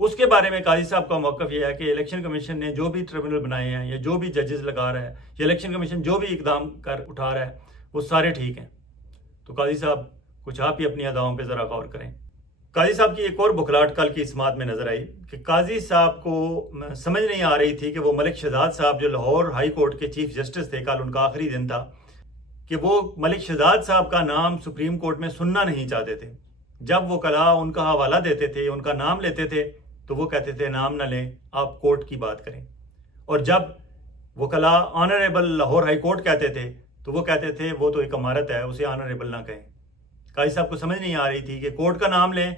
اس کے بارے میں قاضی صاحب کا موقف یہ ہے کہ الیکشن کمیشن نے جو بھی ٹریبونل بنائے ہیں یا جو بھی ججز لگا رہا ہے یا الیکشن کمیشن جو بھی اقدام کر اٹھا رہا ہے وہ سارے ٹھیک ہیں۔ تو قاضی صاحب کچھ آپ ہی اپنی اداؤں پہ ذرا غور کریں۔ قاضی صاحب کی ایک اور بکھلاہٹ کل کی سماعت میں نظر آئی کہ قاضی صاحب کو سمجھ نہیں آ رہی تھی کہ وہ ملک شہزاد صاحب جو لاہور ہائی کورٹ کے چیف جسٹس تھے، کل ان کا آخری دن تھا، کہ وہ ملک شہزاد صاحب کا نام سپریم کورٹ میں سننا نہیں چاہتے تھے۔ جب وہ وکلاء ان کا حوالہ دیتے تھے، ان کا نام لیتے تھے، تو وہ کہتے تھے نام نہ لیں، آپ کورٹ کی بات کریں۔ اور جب وکلاء آنریبل لاہور ہائی کورٹ کہتے تھے تو وہ کہتے تھے وہ تو ایک عمارت ہے، اسے آنریبل نہ کہیں۔ قاضی صاحب کو سمجھ نہیں آ رہی تھی کہ کورٹ کا نام لیں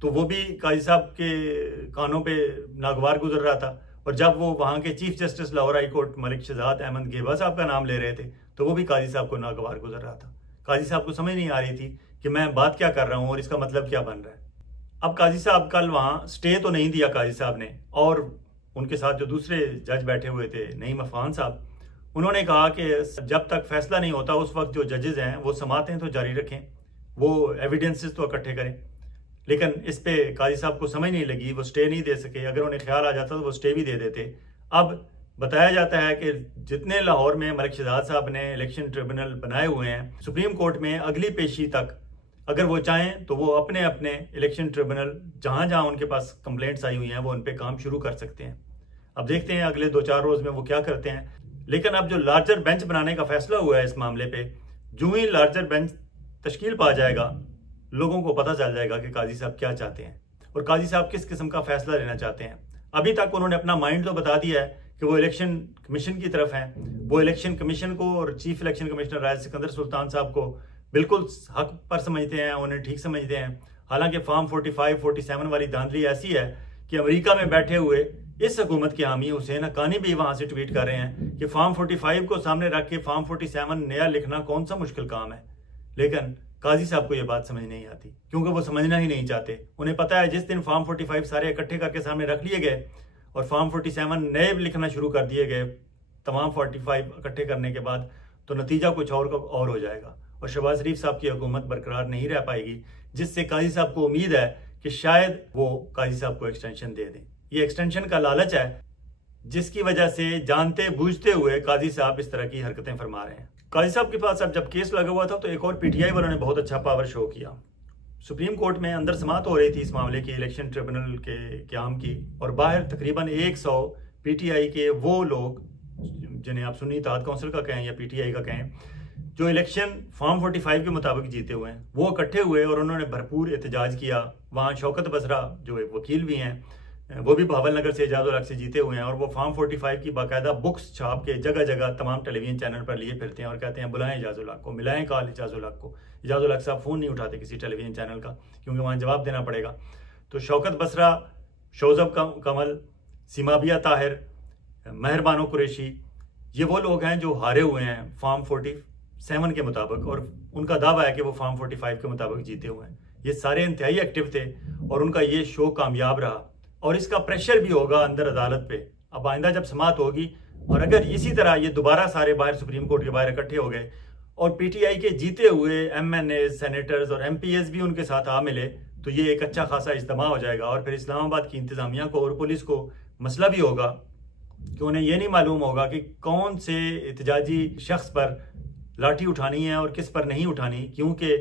تو وہ بھی قاضی صاحب کے کانوں پہ ناگوار گزر رہا تھا، اور جب وہ وہاں کے chief justice Lahore high court Malik Shahzad Ahmad گیبا صاحب کا نام لے رہے تھے تو وہ بھی قاضی صاحب کو ناگوار گزر رہا تھا۔ قاضی صاحب کو سمجھ نہیں آ رہی تھی کہ میں بات کیا کر رہا ہوں اور اس کا مطلب کیا بن رہا ہے۔ اب قاضی صاحب کل وہاں سٹے تو نہیں دیا قاضی صاحب نے، اور ان کے ساتھ جو دوسرے جج بیٹھے ہوئے تھے نعیم افغان صاحب، انہوں نے کہا کہ جب تک فیصلہ نہیں ہوتا اس وقت جو ججز ہیں وہ سماعتیں تو جاری رکھیں، وہ ایویڈنسز تو اکٹھے کریں۔ لیکن اس پہ قاضی صاحب کو سمجھ نہیں لگی، وہ سٹے نہیں دے سکے۔ اگر انہیں خیال آ جاتا تو وہ سٹے بھی دے دیتے۔ اب بتایا جاتا ہے کہ جتنے لاہور میں ملک شہزاد صاحب نے الیکشن ٹریبونل بنائے ہوئے ہیں، سپریم کورٹ میں اگلی پیشی تک اگر وہ چاہیں تو وہ اپنے اپنے الیکشن ٹریبونل جہاں جہاں ان کے پاس کمپلینٹس آئی ہوئی ہیں وہ ان پہ کام شروع کر سکتے ہیں۔ اب دیکھتے ہیں اگلے 2-4 روز میں وہ کیا کرتے ہیں۔ لیکن اب جو لارجر بینچ بنانے کا فیصلہ ہوا ہے اس معاملے پہ، جو ہی لارجر بینچ تشکیل پا جائے گا، لوگوں کو پتہ چل جائے گا کہ قاضی صاحب کیا چاہتے ہیں اور قاضی صاحب کس قسم کا فیصلہ لینا چاہتے ہیں۔ ابھی تک انہوں نے اپنا مائنڈ تو بتا دیا ہے کہ وہ الیکشن کمیشن کی طرف ہیں، وہ الیکشن کمیشن کو اور چیف الیکشن کمشنر راج سکندر سلطان صاحب کو بالکل حق پر سمجھتے ہیں، انہیں ٹھیک سمجھتے ہیں۔ حالانکہ فارم 45 47 والی دھاندلی ایسی ہے کہ امریکہ میں بیٹھے ہوئے اس حکومت کے حامی حسین حقانی بھی وہاں سے ٹویٹ کر رہے ہیں کہ فارم 45 کو سامنے رکھ کے فارم 47 نیا لکھنا کون سا مشکل کام ہے۔ لیکن قاضی صاحب کو یہ بات سمجھ نہیں آتی، کیونکہ وہ سمجھنا ہی نہیں چاہتے۔ انہیں پتہ ہے جس دن فارم 45 سارے اکٹھے کر کے سامنے رکھ لیے گئے اور فارم 47 نئے لکھنا شروع کر دیے گئے تمام 45 اکٹھے کرنے کے بعد، تو نتیجہ کچھ اور ہو جائے گا اور شہباز شریف صاحب کی حکومت برقرار نہیں رہ پائے گی، جس سے قاضی صاحب کو امید ہے کہ شاید وہ قاضی صاحب کو ایکسٹینشن دے دیں۔ یہ ایکسٹینشن کا لالچ ہے جس کی وجہ سے جانتے بوجھتے ہوئے قاضی صاحب اس طرح کی حرکتیں فرما رہے ہیں۔ قاضی صاحب کے پاس اب جب کیس لگا ہوا تھا تو ایک اور پی ٹی آئی والوں نے بہت اچھا پاور شو کیا۔ سپریم کورٹ میں اندر سماعت ہو رہی تھی اس معاملے کی، الیکشن ٹریبونل کے قیام کی، اور باہر تقریباً 100 پی ٹی آئی کے وہ لوگ جنہیں آپ سنی اتحاد کونسل کا کہیں یا پی ٹی آئی کا کہیں، جو الیکشن فارم 45 کے مطابق جیتے ہوئے ہیں، وہ اکٹھے ہوئے اور انہوں نے بھرپور احتجاج کیا۔ وہاں شوکت بسرا جو ایک وکیل بھی ہیں، وہ بھی بہاول نگر سے اعجاز الحق سے جیتے ہوئے ہیں، اور وہ فارم 45 کی باقاعدہ بکس چھاپ کے جگہ جگہ تمام ٹیلی ویژن چینل پر لیے پھرتے ہیں اور کہتے ہیں بلائیں اعجاز الحق کو، ملائیں کال اعجاز الحق کو۔ اعجاز الحق صاحب فون نہیں اٹھاتے کسی ٹیلی ویژن چینل کا، کیونکہ وہاں جواب دینا پڑے گا۔ تو شوکت بسرا، شوزب کمل، سیمابیہ طاہر، مہربانو قریشی، یہ وہ لوگ ہیں جو ہارے ہوئے ہیں فارم 47 کے مطابق، اور ان کا دعویٰ ہے کہ وہ فارم 45 کے مطابق جیتے ہوئے ہیں۔ یہ سارے انتہائی ایکٹیو تھے اور ان کا یہ شو کامیاب رہا، اور اس کا پریشر بھی ہوگا اندر عدالت پہ۔ اب آئندہ جب سماعت ہوگی اور اگر اسی طرح یہ دوبارہ سارے باہر سپریم کورٹ کے باہر اکٹھے ہو گئے اور پی ٹی آئی کے جیتے ہوئے ایم این اے، سینیٹرز اور ایم پی ایز بھی ان کے ساتھ آ ملے، تو یہ ایک اچھا خاصا اجتماع ہو جائے گا، اور پھر اسلام آباد کی انتظامیہ کو اور پولیس کو مسئلہ بھی ہوگا کہ انہیں یہ نہیں معلوم ہوگا کہ کون سے احتجاجی شخص پر لاٹھی اٹھانی ہے اور کس پر نہیں اٹھانی، کیونکہ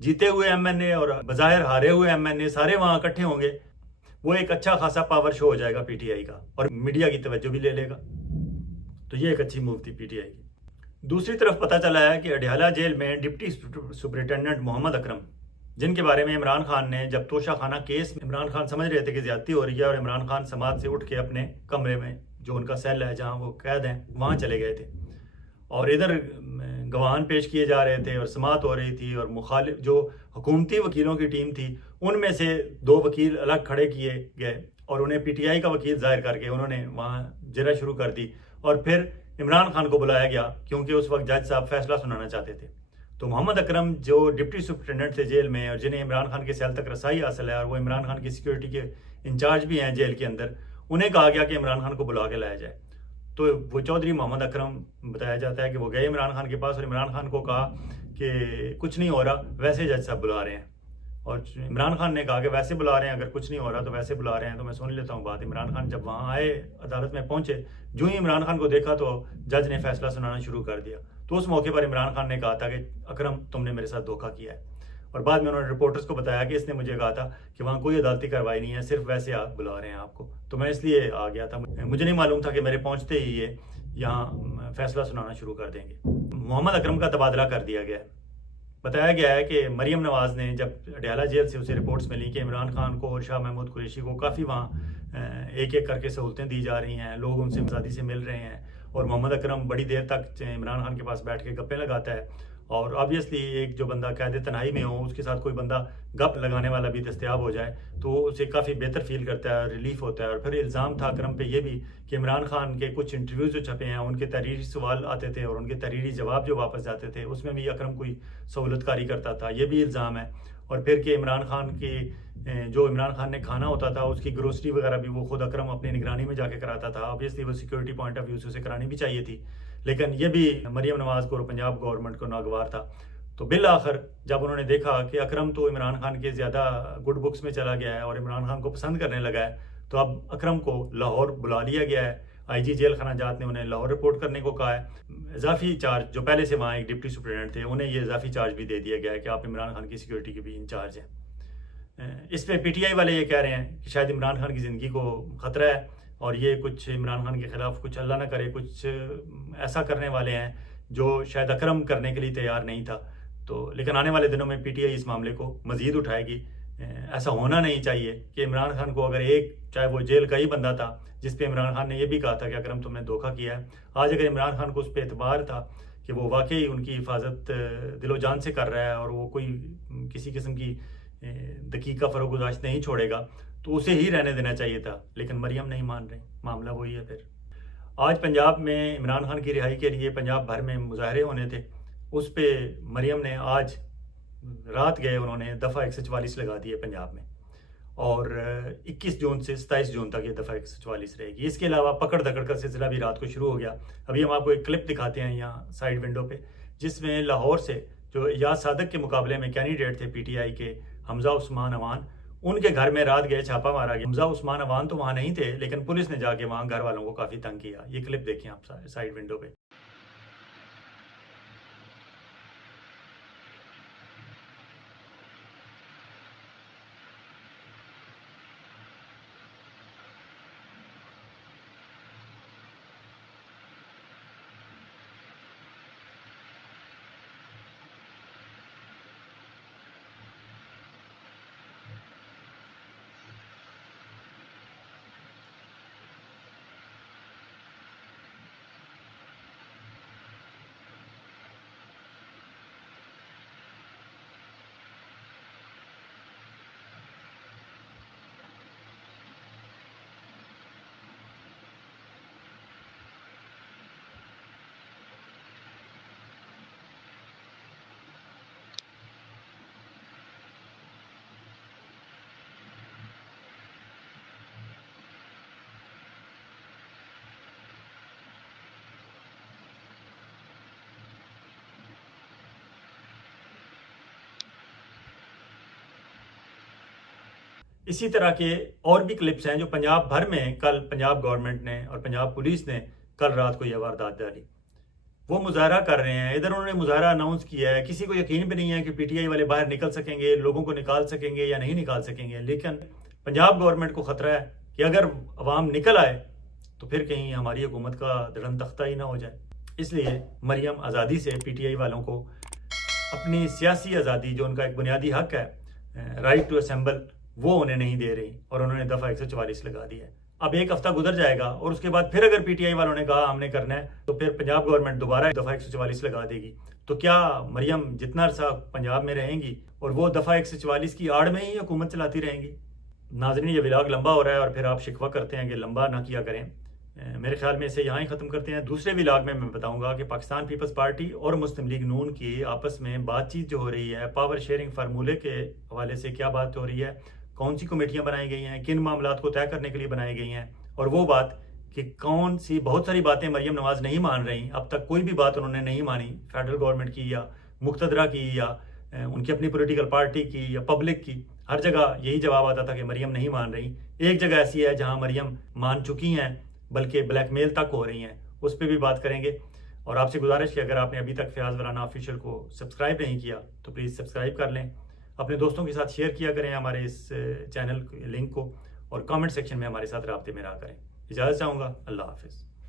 جیتے ہوئے ایم این اے اور بظاہر ہارے ہوئے ایم این اے سارے وہاں اکٹھے ہوں گے۔ وہ ایک اچھا خاصا پاور شو ہو جائے گا پی ٹی آئی کا، اور میڈیا کی توجہ بھی لے لے گا۔ تو یہ ایک اچھی موو تھی پی ٹی آئی کی۔ دوسری طرف پتہ چلا ہے کہ اڈیالہ جیل میں ڈپٹی سپرنٹینڈنٹ محمد اکرم، جن کے بارے میں عمران خان نے جب توشہ خانہ کیس میں عمران خان سمجھ رہے تھے کہ زیادتی ہو رہی ہے، اور عمران خان سماعت سے اٹھ کے اپنے کمرے میں جو ان کا سیل ہے جہاں وہ قید ہیں وہاں چلے گئے تھے، اور ادھر گواہان پیش کیے جا رہے تھے اور سماعت ہو رہی تھی، اور مخالف جو حکومتی وکیلوں کی ٹیم تھی ان میں سے 2 وکیل الگ کھڑے کیے گئے اور انہیں پی ٹی آئی کا وکیل ظاہر کر کے انہوں نے وہاں جرح شروع کر دی، اور پھر عمران خان کو بلایا گیا کیونکہ اس وقت جج صاحب فیصلہ سنانا چاہتے تھے۔ تو محمد اکرم جو ڈپٹی سپرنٹینڈنٹ تھے جیل میں، اور جنہیں عمران خان کے سیل تک رسائی حاصل ہے، اور وہ عمران خان کی سیکیورٹی کے انچارج بھی ہیں جیل کے اندر، انہیں کہا گیا کہ عمران خان کو بلا کے لایا جائے۔ تو وہ چودھری محمد اکرم بتایا جاتا ہے کہ وہ گئے عمران خان کے پاس اور عمران خان کو کہا کہ کچھ نہیں ہو رہا، ویسے جج صاحب بلا رہے ہیں، اور عمران خان نے کہا کہ ویسے بلا رہے ہیں، اگر کچھ نہیں ہو رہا تو ویسے بلا رہے ہیں، تو میں سن لیتا ہوں بات۔ عمران خان جب وہاں آئے، عدالت میں پہنچے، جو ہی عمران خان کو دیکھا تو جج نے فیصلہ سنانا شروع کر دیا۔ تو اس موقع پر عمران خان نے کہا تھا کہ اکرم تم نے میرے ساتھ دھوکہ کیا ہے، اور بعد میں انہوں نے رپورٹرز کو بتایا کہ اس نے مجھے کہا تھا کہ وہاں کوئی عدالتی کارروائی نہیں ہے، صرف ویسے آپ بلا رہے ہیں آپ کو، تو میں اس لیے آ گیا تھا، مجھے نہیں معلوم تھا کہ میرے پہنچتے ہی یہ یہاں فیصلہ سنانا شروع کر دیں گے۔ محمد اکرم کا تبادلہ کر دیا گیا ہے۔ بتایا گیا ہے کہ مریم نواز نے جب اڈیالہ جیل سے اسے رپورٹس ملی کہ عمران خان کو اور شاہ محمود قریشی کو کافی وہاں ایک ایک کر کے سہولتیں دی جا رہی ہیں، لوگ ان سے آزادی سے مل رہے ہیں، اور محمد اکرم بڑی دیر تک عمران خان کے پاس بیٹھ کے گپیں لگاتا ہے، اور آبویسلی ایک جو بندہ قید تنہائی میں ہو، اس کے ساتھ کوئی بندہ گپ لگانے والا بھی دستیاب ہو جائے تو اسے کافی بہتر فیل کرتا ہے، ریلیف ہوتا ہے۔ اور پھر الزام تھا اکرم پہ یہ بھی کہ عمران خان کے کچھ انٹرویوز جو چھپے ہیں، ان کے تحریری سوال آتے تھے اور ان کے تحریری جواب جو واپس جاتے تھے، اس میں بھی اکرم کوئی سہولت کاری کرتا تھا، یہ بھی الزام ہے۔ اور پھر کہ عمران خان کی جو عمران خان نے کھانا ہوتا تھا، اس کی گروسری وغیرہ بھی وہ خود اکرم اپنی نگرانی میں جا کے کراتا تھا، آبویسلی وہ سیکورٹی پوائنٹ آف ویو سے اسے کرانی بھی چاہیے تھی، لیکن یہ بھی مریم نواز کو اور پنجاب گورنمنٹ کو ناگوار تھا۔ تو بالآخر جب انہوں نے دیکھا کہ اکرم تو عمران خان کے زیادہ گڈ بکس میں چلا گیا ہے اور عمران خان کو پسند کرنے لگا ہے، تو اب اکرم کو لاہور بلا لیا گیا ہے۔ آئی جی جیل خانہ جات نے انہیں لاہور رپورٹ کرنے کو کہا ہے۔ اضافی چارج جو پہلے سے وہاں ایک ڈپٹی سپرنٹینڈنٹ تھے، انہیں یہ اضافی چارج بھی دے دیا گیا ہے کہ آپ عمران خان کی سیکورٹی کے بھی انچارج ہیں۔ اس پہ پی ٹی آئی والے یہ کہہ رہے ہیں کہ شاید عمران خان کی زندگی کو خطرہ ہے، اور یہ کچھ عمران خان کے خلاف کچھ اللہ نہ کرے کچھ ایسا کرنے والے ہیں جو شاید اکرم کرنے کے لیے تیار نہیں تھا۔ تو لیکن آنے والے دنوں میں پی ٹی آئی اس معاملے کو مزید اٹھائے گی۔ ایسا ہونا نہیں چاہیے کہ عمران خان کو اگر ایک، چاہے وہ جیل کا ہی بندہ تھا جس پہ عمران خان نے یہ بھی کہا تھا کہ اکرم تم نے دھوکہ کیا ہے، آج اگر عمران خان کو اس پہ اعتبار تھا کہ وہ واقعی ان کی حفاظت دل و جان سے کر رہا ہے اور وہ کوئی کسی قسم کی دقیقہ فروغ گزاشت نہیں چھوڑے گا، تو اسے ہی رہنے دینا چاہیے تھا، لیکن مریم نہیں مان رہی، معاملہ وہی ہے۔ پھر آج پنجاب میں عمران خان کی رہائی کے لیے پنجاب بھر میں مظاہرے ہونے تھے، اس پہ مریم نے آج رات گئے انہوں نے دفعہ 144 لگا دی ہے پنجاب میں، اور 21 جون سے 27 جون تک یہ دفعہ 144 رہے گی۔ اس کے علاوہ پکڑ دکڑ کا سلسلہ بھی رات کو شروع ہو گیا۔ ابھی ہم آپ کو ایک کلپ دکھاتے ہیں یہاں سائیڈ ونڈو پہ، جس میں لاہور سے جو ایاز صادق کے مقابلے میں کینڈیڈیٹ تھے پی ٹی آئی کے، حمزہ عثمان اوان، ان کے گھر میں رات گئے چھاپا مارا گیا۔ حمزہ عثمان اوان تو وہاں نہیں تھے، لیکن پولیس نے جا کے وہاں گھر والوں کو کافی تنگ کیا۔ یہ کلپ دیکھیں آپ سائیڈ ونڈو پہ۔ اسی طرح کے اور بھی کلپس ہیں جو پنجاب بھر میں کل پنجاب گورنمنٹ نے اور پنجاب پولیس نے کل رات کو یہ واردات ڈالی۔ وہ مظاہرہ کر رہے ہیں، ادھر انہوں نے مظاہرہ اناؤنس کیا ہے، کسی کو یقین بھی نہیں ہے کہ پی ٹی آئی والے باہر نکل سکیں گے، لوگوں کو نکال سکیں گے یا نہیں نکال سکیں گے، لیکن پنجاب گورنمنٹ کو خطرہ ہے کہ اگر عوام نکل آئے تو پھر کہیں ہماری حکومت کا دھڑن تختہ ہی نہ ہو جائے۔ اس لیے مریم آزادی سے پی ٹی آئی والوں کو اپنی سیاسی آزادی جو ان کا ایک بنیادی حق ہے، رائٹ ٹو اسمبل، وہ انہیں نہیں دے رہی، اور انہوں نے دفعہ 144 لگا دی ہے۔ اب ایک ہفتہ گزر جائے گا اور اس کے بعد پھر اگر پی ٹی آئی والوں نے کہا ہم نے کرنا ہے تو پھر پنجاب گورنمنٹ دوبارہ دفعہ 144 لگا دے گی۔ تو کیا مریم جتنا عرصہ پنجاب میں رہیں گی اور وہ دفعہ 144 کی آڑ میں ہی حکومت چلاتی رہیں گی؟ ناظرین، یہ ولاگ لمبا ہو رہا ہے اور پھر آپ شکوہ کرتے ہیں کہ لمبا نہ کیا کریں۔ میرے خیال میں اسے یہاں ہی ختم کرتے ہیں۔ دوسرے ولاگ میں بتاؤں گا کہ پاکستان پیپلز پارٹی اور مسلم لیگ نون کی آپس میں بات چیت جو ہو رہی ہے، پاور شیئرنگ فارمولے کے حوالے سے کیا بات ہو رہی ہے، کون سی کمیٹیاں بنائی گئی ہیں، کن معاملات کو طے کرنے کے لیے بنائی گئی ہیں، اور وہ بات کہ کون سی بہت ساری باتیں مریم نواز نہیں مان رہی، اب تک کوئی بھی بات انہوں نے نہیں مانی، فیڈرل گورنمنٹ کی یا مقتدرہ کی یا ان کی اپنی پولیٹیکل پارٹی کی یا پبلک کی، ہر جگہ یہی جواب آتا تھا کہ مریم نہیں مان رہی. ایک جگہ ایسی ہے جہاں مریم مان چکی ہیں، بلکہ بلیک میل تک ہو رہی ہیں، اس پہ بھی بات کریں گے. اور آپ سے گزارش کہ اگر آپ نے ابھی تک فیاض ولانا آفیشیل کو سبسکرائب نہیں کیا تو پلیز سبسکرائب کر لیں، اپنے دوستوں کے ساتھ شیئر کیا کریں ہمارے اس چینل لنک کو، اور کامنٹ سیکشن میں ہمارے ساتھ رابطے میں رہا کریں. اجازت چاہوں گا. اللہ حافظ.